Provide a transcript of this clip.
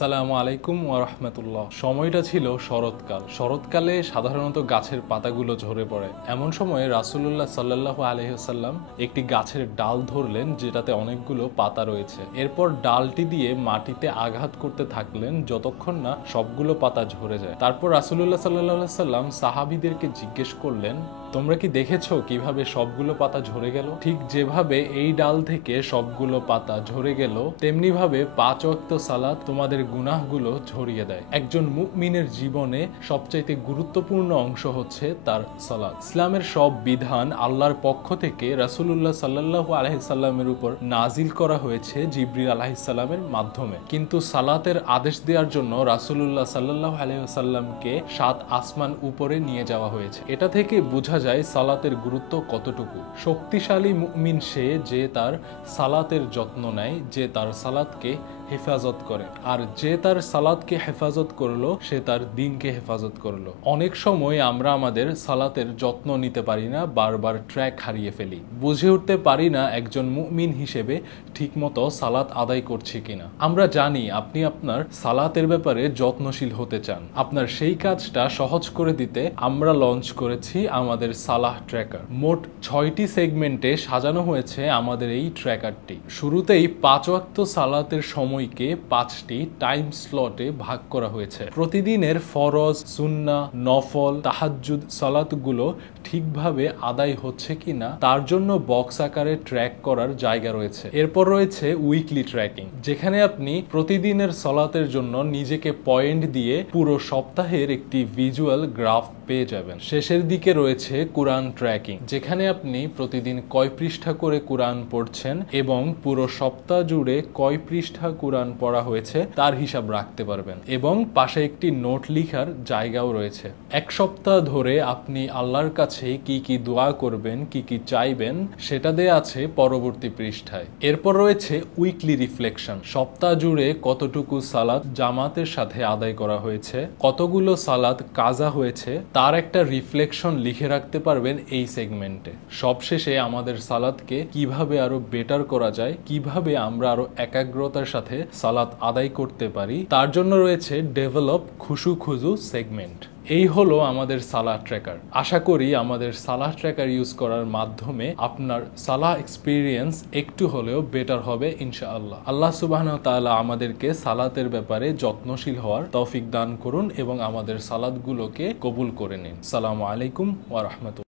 সালামু আলাইকুম ওয়া রাহমাতুল্লাহ। সময়টা ছিল শরৎকাল। শরৎকালে সাধারণত গাছের পাতাগুলো ঝরে পড়ে। এমন সময় রাসূলুল্লাহ সাল্লাল্লাহু আলাইহি ওয়াসাল্লাম একটি গাছের ডাল ধরলেন যেটাতে অনেকগুলো পাতা রয়েছে। এরপর ডালটি দিয়ে মাটিতে আঘাত করতে থাকলেন যতক্ষণ না সবগুলো পাতা ঝরে যায়। তারপর রাসূলুল্লাহ সাল্লাল্লাহু আলাইহি ওয়াসাল্লাম সাহাবীদেরকে জিজ্ঞেস করলেন, তোমরা কি দেখেছো কিভাবে সবগুলো পাতা ঝরে গেল? ঠিক যেভাবে এই ডাল থেকে সবগুলো পাতা ঝরে গেল, তেমনি ভাবে 5 ওয়াক্ত সালাত তোমাদের গুনাহগুলো ঝরিয়ে দেয়। একজন মুমিনের জীবনে সবচাইতে গুরুত্বপূর্ণ অংশ হচ্ছে তার সালাত। ইসলামের সব বিধান আল্লাহর পক্ষ থেকে রাসূলুল্লাহ সাল্লাল্লাহু আলাইহি সাল্লামের উপর নাজিল করা হয়েছে জিবরিল আলাইহিস সালামের মাধ্যমে, কিন্তু সালাতের আদেশ দেওয়ার জন্য রাসূলুল্লাহ সাল্লাল্লাহু আলাইহি সাল্লামকে 7 আসমান উপরে নিয়ে যাওয়া হয়েছে। এটা থেকে বোঝা যায় সালাতের গুরুত্ব কতটুকু। শক্তিশালী মুমিন সে যে তার সালাতের যত্ন নেয়, যে তার সালাতকে হেফাজত করে, আর যে তার সালাতকে হেফাজত করলো সে তার দ্বীনকে হেফাজত করলো। অনেক সময় আমরা আমাদের সালাতের যত্ন নিতে পারি না, বারবার ট্র্যাক হারিয়ে ফেলি, বুঝে উঠতে পারি না একজন মুমিন হিসেবে ঠিকমতো সালাত আদায় করছি কিনা। আমরা জানি আপনি আপনার সালাতের ব্যাপারে যত্নশীল হতে চান। আপনার সেই কাজটা সহজ করে দিতে আমরা লঞ্চ করেছি আমাদের সালাহ ট্র্যাকার। মোট 6টি সেগমেন্টে সাজানো হয়েছে আমাদের এই ট্র্যাকারটি। শুরুতেই 5 ওয়াক্ত সালাতের সময়কে 5টি টাইম স্লটে ভাগ করা হয়েছে। প্রতিদিনের ফরজ, সুন্নাহ, নফল, তাহাজ্জুদ সালাতগুলো ঠিকভাবে আদায় হচ্ছে কিনা তার জন্য বক্স আকারে ট্র্যাক করার জায়গা রয়েছে। এরপর রয়েছে উইকলি ট্র্যাকিং, যেখানে আপনি প্রতিদিনের সালাতের জন্য নিজেকে পয়েন্ট দিয়ে পুরো সপ্তাহের একটি ভিজুয়াল গ্রাফ পেয়ে যাবেন। শেষের দিকে রয়েছে কোরআন ট্র্যাকিং, যেখানে আপনি প্রতিদিন কয় পৃষ্ঠা করে কোরআন পড়ছেন এবং পুরো সপ্তাহ জুড়ে কয় পৃষ্ঠা কোরআন পড়া হয়েছে তার হিসাব রাখতে পারবেন। এবং পাশে একটি নোট লিখার জায়গাও রয়েছে। এক সপ্তাহ ধরে আপনি আল্লাহর কাছে কি কি দোয়া করবেন, কি কি চাইবেন সেটা দেয়া আছে পরবর্তী পৃষ্ঠায়। এরপর রয়েছে উইকলি রিফ্লেকশন, সপ্তাহ জুড়ে কতটুকু সালাত জামাতের সাথে আদায় করা হয়েছে, কতগুলো সালাত কাজা হয়েছে তার একটা রিফ্লেকশন লিখে রাখতে পারবেন এই সেগমেন্টে। সবশেষে আমাদের সালাতকে কিভাবে আরো বেটার করা যায়, কিভাবে আমরা আরো একাগ্রতার সাথে সালাত আদায় করতে পারি তার জন্য রয়েছে ডেভেলপ খুশু খুজু সেগমেন্ট। এই হলো আমাদের সালাহ ট্র্যাকার। আশা করি আমাদের সালাহ ট্র্যাকার ইউজ করার মাধ্যমে আপনার সালাহ এক্সপিরিয়েন্স একটু হলেও বেটার হবে ইনশাআল্লাহ। আল্লাহ সুবহানাহু ওয়া তাআলা আমাদেরকে সালাতের ব্যাপারে যত্নশীল হওয়ার তৌফিক দান করুন এবং আমাদের সালাতগুলোকে কবুল করে নিন। আসসালামু আলাইকুম ওয়া রাহমাতুল্লাহ।